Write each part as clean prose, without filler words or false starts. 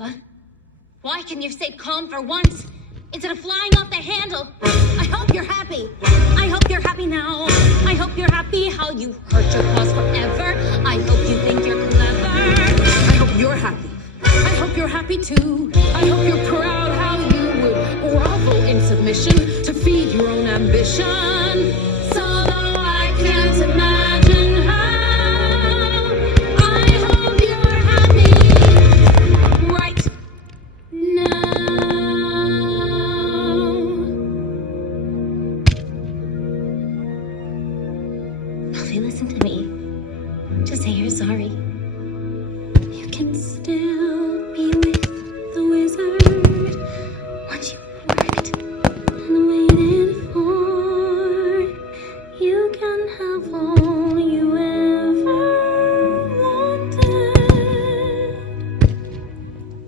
Alpha, why can you stay calm for once instead of flying off the handle? I hope you're happy. I hope you're happy now. I hope you're happy how you hurt your cause forever. I hope you think you're clever. I hope you're happy. I hope you're happy too. I hope you're proud how you would grovel in submission to feed your own ambition. So though I can't imagine how, I hope you're happy right now. Puffy, listen to me. Just say you're sorry. You can still be with the wizard. Once you've worked and waited for, you can have all you ever wanted.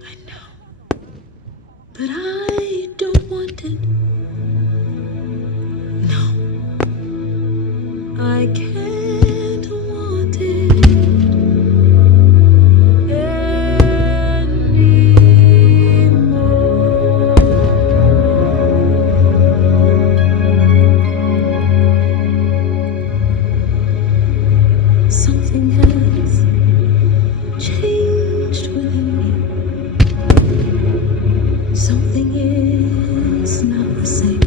I know, but I don't want it. No, I can't want it anymore. Something has changed within me. Something is not the same.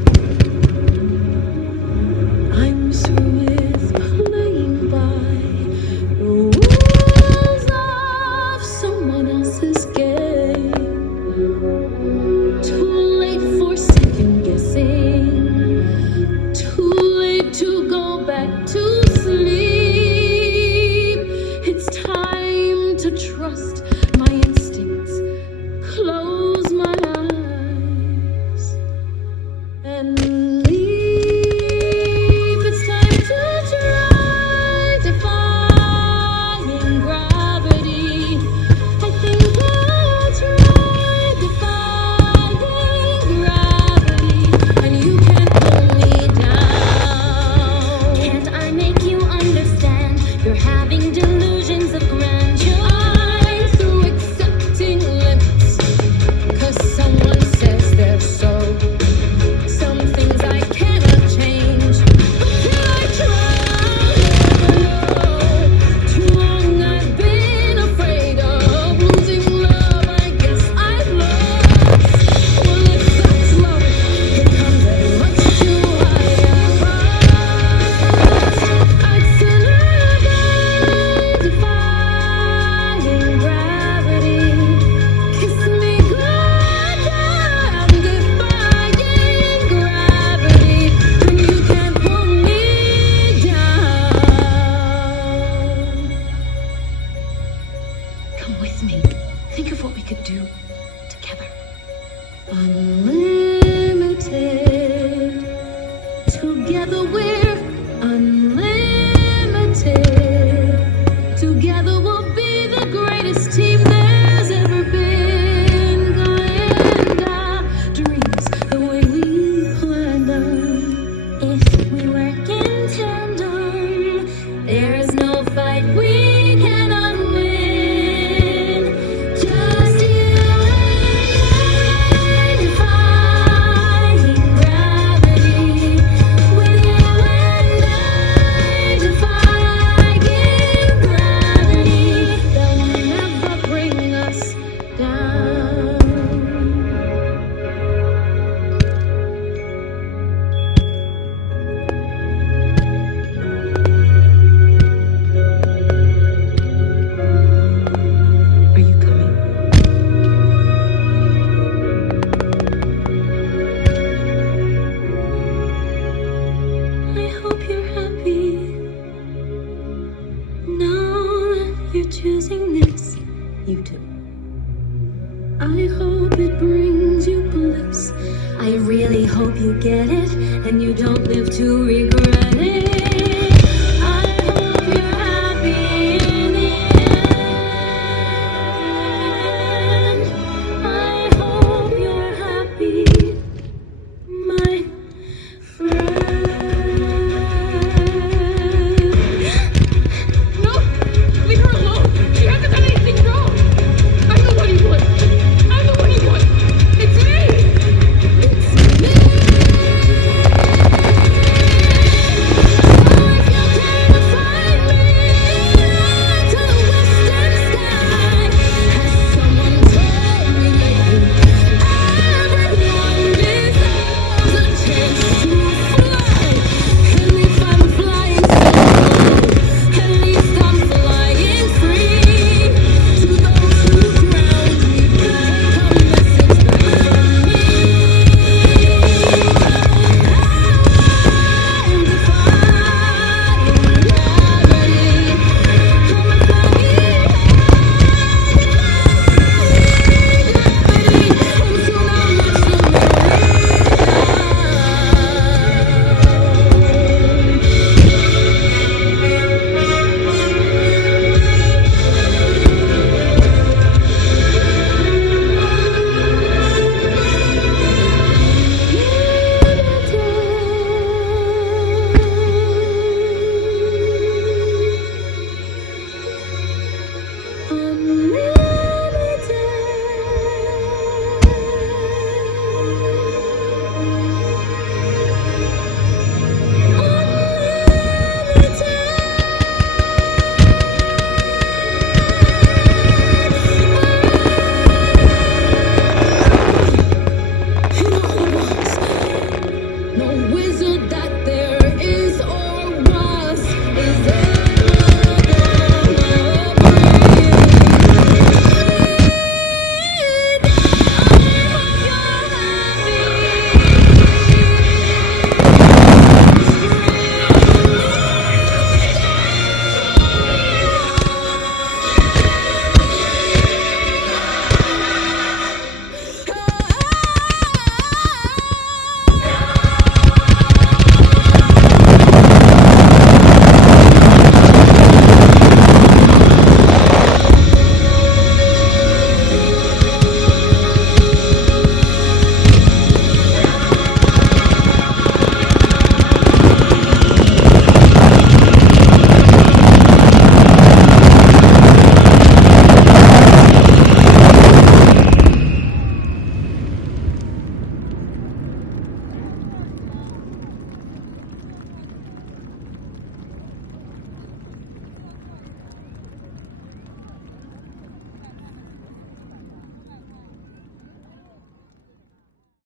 I'm through with playing by the rules of someone else's game. Too late for second guessing. Too late to go back to sleep. It's time to trust my instincts. Close my eyes and leave. It's time to try defying gravity. I think I'll try defying gravity, and you can't pull me down. Can't I make you understand? You're having delusions of grandeur. I'm through accepting limits, 'cause someone says they're so. Some things I cannot change, but till I try, never know. Too long I've been afraid of losing love. I guess I've lost. Well, if that's love, it comes at much too high a price. I'd sooner defying gravity. Kiss me goodbye, I'm defying gravity, and you can't pull me down. Come with me. Think of what we could do together. Unlimited. Together we're unlimited. Together we'll be the greatest team there's ever been. Go and our dreams the way we planned them. If we work in tandem, there is no fight we cannot win. Just you and I defying gravity. With you and I defying gravity. They'll never bring us down. Are you coming? I hope you're happy now that you're choosing this. You too. I hope it brings you bliss. I really hope you get it and you don't live to regret it.